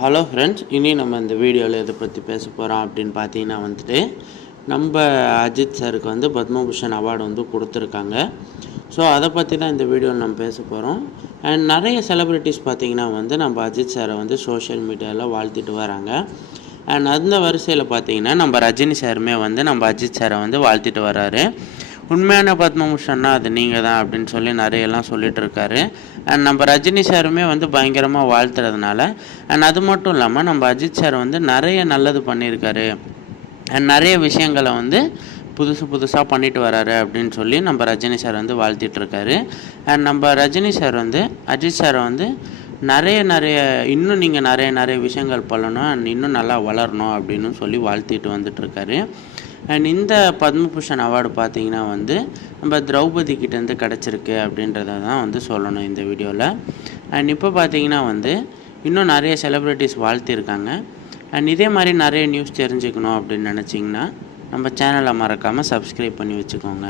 Hello friends இனி நம்ம இந்த வீடியோவில் எதை பற்றி பேச போகிறோம் அப்படின்னு பார்த்தீங்கன்னா வந்துட்டு நம்ம அஜித் சாருக்கு வந்து பத்மபூஷன் அவார்டு வந்து கொடுத்துருக்காங்க. ஸோ அதை பற்றி தான் இந்த வீடியோவில் நம்ம பேச போகிறோம் அண்ட் நிறைய செலிப்ரிட்டிஸ் பார்த்தீங்கன்னா வந்து நம்ம அஜித் சாரை வந்து சோஷியல் மீடியாவில் வாழ்த்திட்டு வராங்க. அண்ட் அந்த வரிசையில் பார்த்தீங்கன்னா நம்ம ரஜினி சாருமே வந்து நம்ம அஜித் சாரை வந்து வாழ்த்திட்டு வர்றாரு உண்மையான பத்மபூஷன்னா அது நீங்கள் தான் அப்படின்னு சொல்லி நிறையெல்லாம் சொல்லிட்டு இருக்காரு அண்ட் நம்ம ரஜினி சாருமே வந்து பயங்கரமாக வாழ்த்துறதுனால அண்ட் அது மட்டும் இல்லாமல் நம்ம அஜித் சார் வந்து நிறைய நல்லது பண்ணியிருக்காரு. அண்ட் நிறைய விஷயங்களை வந்து புதுசு புதுசாக பண்ணிட்டு வராரு அப்படின்னு சொல்லி நம்ம ரஜினி சார் வந்து வாழ்த்திட்டு இருக்காரு அண்ட் நம்ம ரஜினி சார் வந்து அஜித் சாரை வந்து நிறைய நிறைய இன்னும் நீங்கள் நிறைய நிறைய விஷயங்கள் பண்ணணும் அண்ட் இன்னும் நல்லா வளரணும் அப்படின்னு சொல்லி வாழ்த்திட்டு வந்துட்டுருக்காரு. அண்ட் இந்த பத்மபூஷன் அவார்டு பார்த்தீங்கன்னா வந்து நம்ம திரௌபதி கிட்டேருந்து கிடச்சிருக்கு அப்படின்றத தான் வந்து சொல்லணும் இந்த வீடியோவில் அண்ட் இப்போ பார்த்தீங்கன்னா வந்து இன்னும் நிறைய செலிப்ரிட்டிஸ் வாழ்த்திருக்காங்க. அண்ட் இதே மாதிரி நிறைய நியூஸ் தெரிஞ்சுக்கணும் அப்படின்னு நினச்சிங்கன்னா நம்ம சேனலை மறக்காமல் சப்ஸ்கிரைப் பண்ணி வச்சுக்கோங்க.